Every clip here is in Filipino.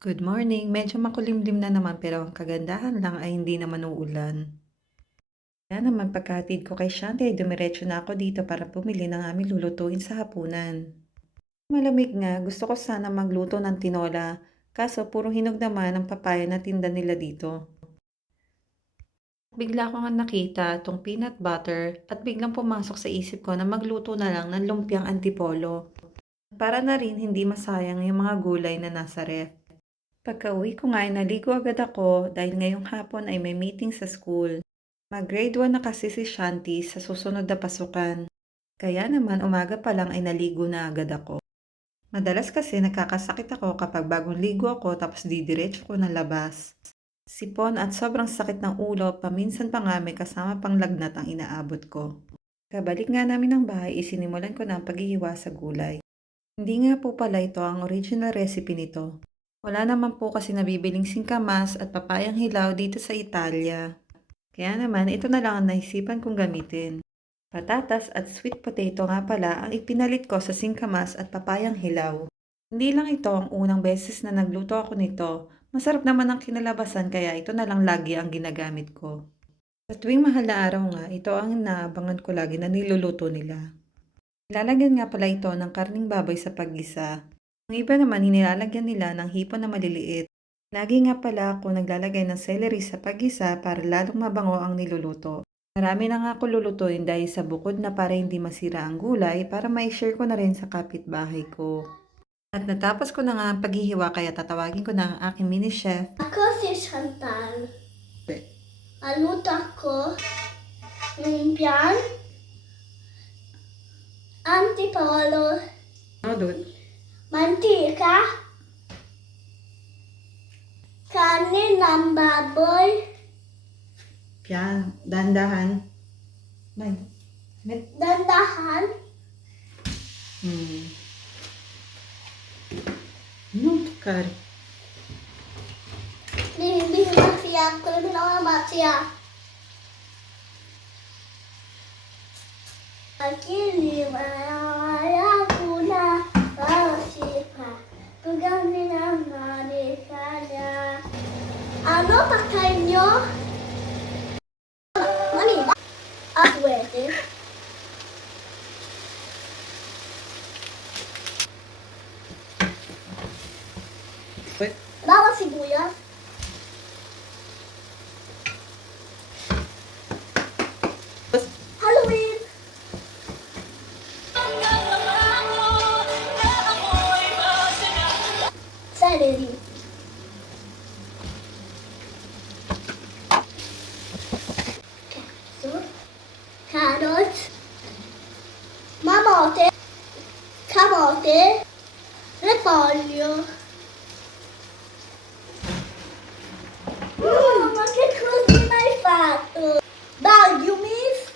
Good morning. Medyo makulimlim na naman pero ang kagandahan lang ay hindi naman uulan. Kaya naman pagkahatid ko kay Shanti ay dumiretso na ako dito para bumili ng aming lulutuin sa hapunan. Malamig nga, gusto ko sana magluto ng tinola, kaso puro hinog naman ang papaya na tinda nila dito. Bigla ko nga nakita itong peanut butter at biglang pumasok sa isip ko na magluto na lang ng lumpiang antipolo. Para na rin hindi masayang yung mga gulay na nasa ref. Pagka-uwi ko nga ay naligo agad ako dahil ngayong hapon ay may meeting sa school. Mag-grade 1 na kasi si Shanti sa susunod na pasukan. Kaya naman umaga pa lang ay naligo na agad ako. Madalas kasi nakakasakit ako kapag bagong ligo ako tapos didiretso ko ng labas. Sipon at sobrang sakit ng ulo, paminsan pa nga may kasama pang lagnat ang inaabot ko. Kabalik nga namin ng bahay, isinimulan ko na ang paghihiwa sa gulay. Hindi nga po pala ito ang original recipe nito. Wala naman po kasi nabibiling singkamas at papayang hilaw dito sa Italia. Kaya naman ito na lang ang naisipan kong gamitin. Patatas at sweet potato nga pala ang ipinalit ko sa singkamas at papayang hilaw. Hindi lang ito ang unang beses na nagluto ako nito. Masarap naman ang kinalabasan kaya ito na lang lagi ang ginagamit ko. Sa tuwing mahal na araw nga, ito ang inaabangan ko lagi na niluluto nila. Lalagyan nga pala ito ng karning baboy sa paggisa. Ang iba naman nilalagyan nila ng hipon na maliliit. Lagi nga pala ako naglalagay ng celery sa paggisa para lalong mabango ang niluluto. Marami na nga ako lulutuin dahil sa bukod na para hindi masira ang gulay para mai-share ko na rin sa kapitbahay ko. At natapos ko na nga ang paghihiwa kaya tatawagin ko na ang aking mini chef. Ako si Chantal. Aluto ako ng pian, antipolo, Ano doon? mantika, kanin ng baboy, Yan, dahan-dahan. May. dandahan, Kari. hindi masya, kulubin ako ng masya. Akili malaya kuna pasipa, pagani ng manikanya. Ano pakain nyo? Manila? Aswete. Wait. Bawang sibuyas. Halloween. Celery. Capsule. Carrots. Mamote. Camote. Repollo. Ma che cosina hai fatto? Baglio miss.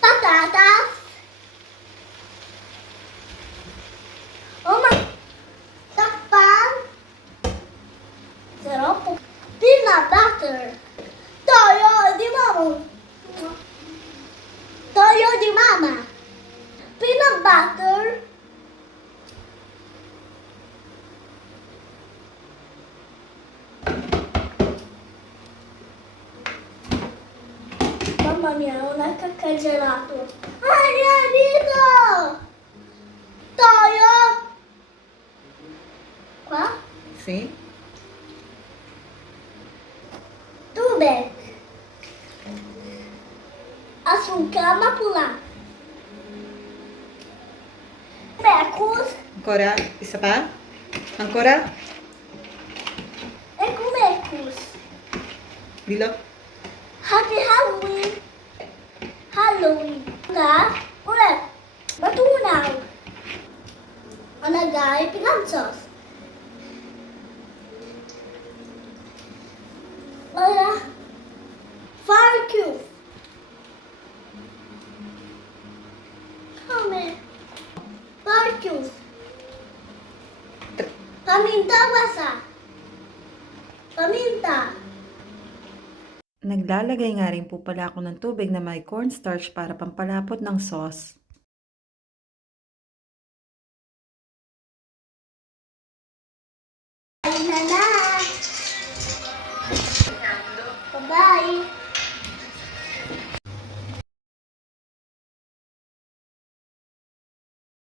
Patatas. Oh my. Takpan. Sarap. Peanut butter. Toyo di mama. Toyo di mama. Peanut butter. Mamma mia, non è caccagelato. Dito! Toyo! Qua? See? Tubig. Asukal mapula. Mecos. Ancora? Isa pa? Ancora? E comecos. Dilo? Happy Halloween. Halloween. Nga, ulit. Matunaw. Anagay, pinansos. Wala. Barbecue. Come. Barbecue. Paminta basa. Paminta. Naglalagay nga rin po pala ako ng tubig na may cornstarch para pampalapot ng sauce.